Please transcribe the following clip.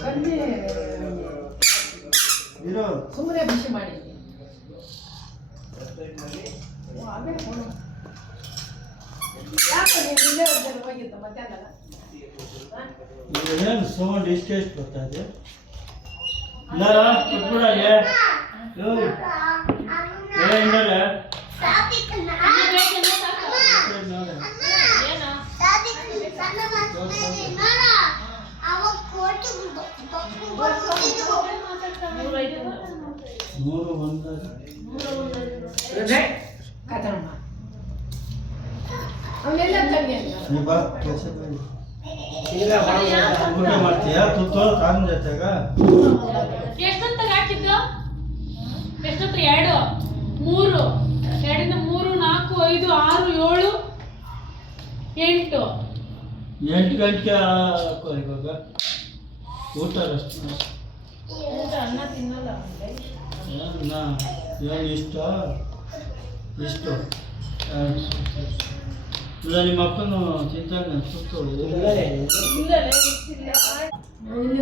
ಕಮ್ಮಿ ಸುಮ್ಮನೆ ಬಿಸಿ ಮಾಡಿ ಯಾಕೆ ನೀವು ಇಲ್ಲೇ ಹೋಗಿತ್ತು ಮಧ್ಯಾಹ್ನ ಏನು ಸೌಂಡ್ ಎಷ್ಟು ಬರ್ತಾ ಇದೆ ಕೊಟ್ಬಿಡಲ್ಲ ಊಟ ಮಾಡ್ತೀಯಾ ತುತ್ತು ಕಾರಣ ಜೊತೆಗ ಎಷ್ಟೊತ್ತಾಗ ಹಾಕಿದ್ದು ಎಷ್ಟೊತ್ತು 2 3 2 3 4 5 6 7 8 8 ಗಂಟೆ ಹಾಕೋ ಇವಾಗ ಊಟ ಅನ್ನ ತಿನ್ನಲ್ಲ ಏನು ಇಷ್ಟು ಇಲ್ಲ ನಿಮ್ಮ ಅಪ್ಪನು ತಿಂತಾನೆ ಸುತ್ತು ಇಲ್ಲಿಂದ